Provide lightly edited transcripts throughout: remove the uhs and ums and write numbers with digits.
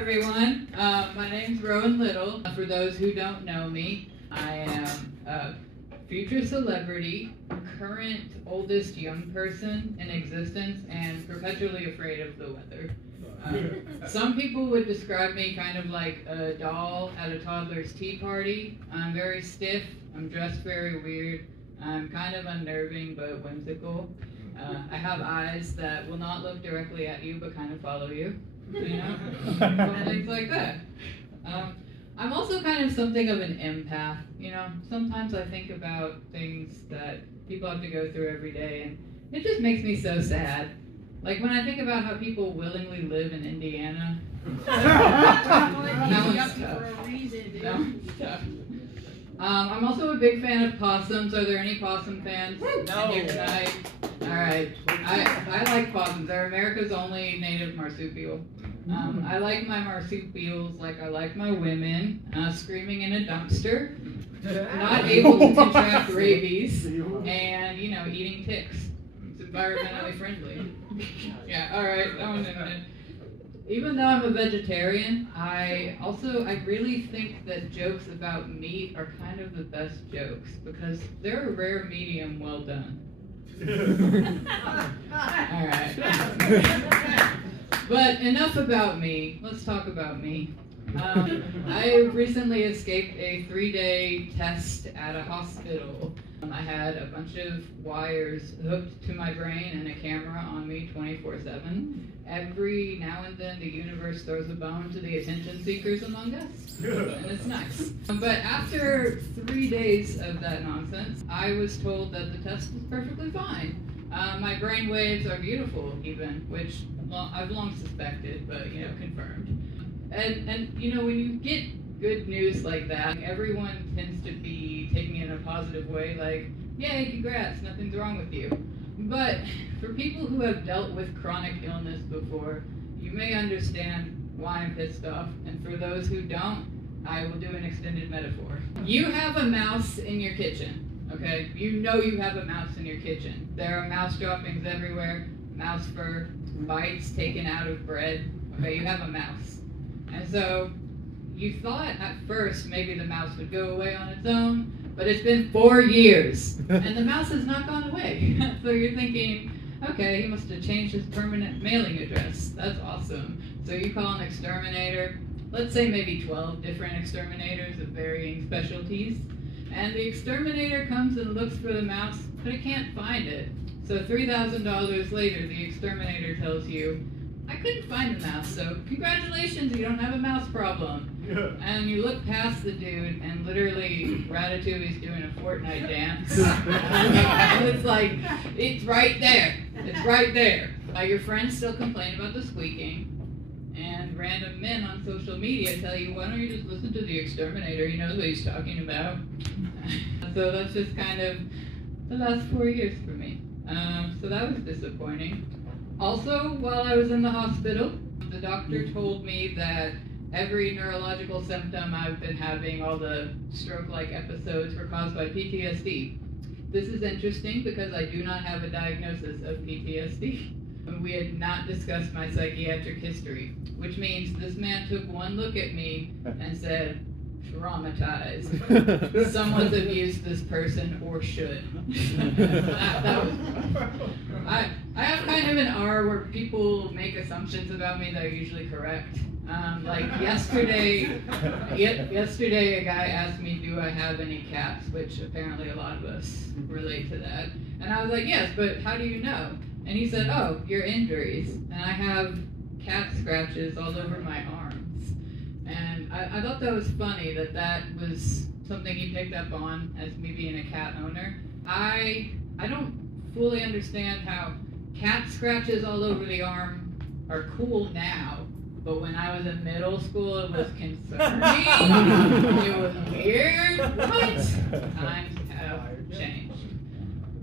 everyone. My name's Rowan Little. For those who don't know me, I am a future celebrity, current oldest young person in existence, and perpetually afraid of the weather. Some people would describe me kind of like a doll at a toddler's tea party. I'm very stiff. I'm dressed very weird. I'm kind of unnerving but whimsical. I have eyes that will not look directly at you but kind of follow you. You know? Things like that. I'm also kind of something of an empath. You know, sometimes I think about things that people have to go through every day, and it just makes me so sad. Like when I think about how people willingly live in Indiana. That one's tough. I'm also a big fan of possums. Are there any possum fans in here tonight? All right. I like possums. They're America's only native marsupial. I like my marsupials like I like my women, screaming in a dumpster, not able to contract rabies, and, you know, eating ticks. It's environmentally friendly. Yeah, all right. That one's in it. Even though I'm a vegetarian, I really think that jokes about meat are kind of the best jokes because they're a rare medium well done. All right. But enough about me. Let's talk about me. I recently escaped a 3-day test at a hospital. I had a bunch of wires hooked to my brain and a camera on me 24/7. Every now and then the universe throws a bone to the attention seekers among us, and it's nice. But after 3 days of that nonsense, I was told that the test was perfectly fine. My brain waves are beautiful even, which I've long suspected, but, you know, confirmed. And you know, when you get good news like that, everyone tends to be taking it in a positive way, like, yay, congrats, nothing's wrong with you. But for people who have dealt with chronic illness before, you may understand why I'm pissed off. And for those who don't, I will do an extended metaphor. You have a mouse in your kitchen, okay? You know you have a mouse in your kitchen. There are mouse droppings everywhere, mouse fur, bites taken out of bread. Okay, you have a mouse. And so you thought at first maybe the mouse would go away on its own, but it's been 4 years, and the mouse has not gone away. So you're thinking, okay, he must have changed his permanent mailing address. That's awesome. So you call an exterminator, let's say maybe 12 different exterminators of varying specialties, and the exterminator comes and looks for the mouse, but it can't find it. So $3,000 later, the exterminator tells you, I couldn't find the mouse, so congratulations, you don't have a mouse problem. Yeah. And you look past the dude, and literally Ratatouille's doing a Fortnite dance. And it's like, it's right there. It's right there. Your friends still complain about the squeaking, and random men on social media tell you, why don't you just listen to the exterminator? He knows what he's talking about. So that's just kind of the last 4 years for me. So that was disappointing. Also, while I was in the hospital, the doctor told me that every neurological symptom I've been having, all the stroke-like episodes, were caused by PTSD. This is interesting because I do not have a diagnosis of PTSD. We had not discussed my psychiatric history, which means this man took one look at me and said, traumatized. Someone's abused this person or should. that was I have kind of an R where people make assumptions about me that are usually correct. Like yesterday a guy asked me, do I have any cats? Which apparently a lot of us relate to that. And I was like, yes, but how do you know? And he said, oh, your injuries. And I have cat scratches all over my arms. And I thought that was funny that was something he picked up on as me being a cat owner. I don't fully understand how cat scratches all over the arm are cool now, but when I was in middle school it was concerning. It was weird. What? Times have changed.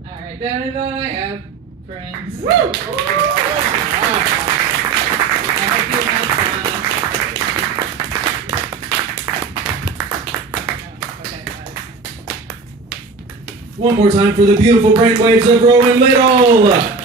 Alright, that is all I have, friends. I hope you have fun. One more time for the beautiful brainwaves of Rowan Little.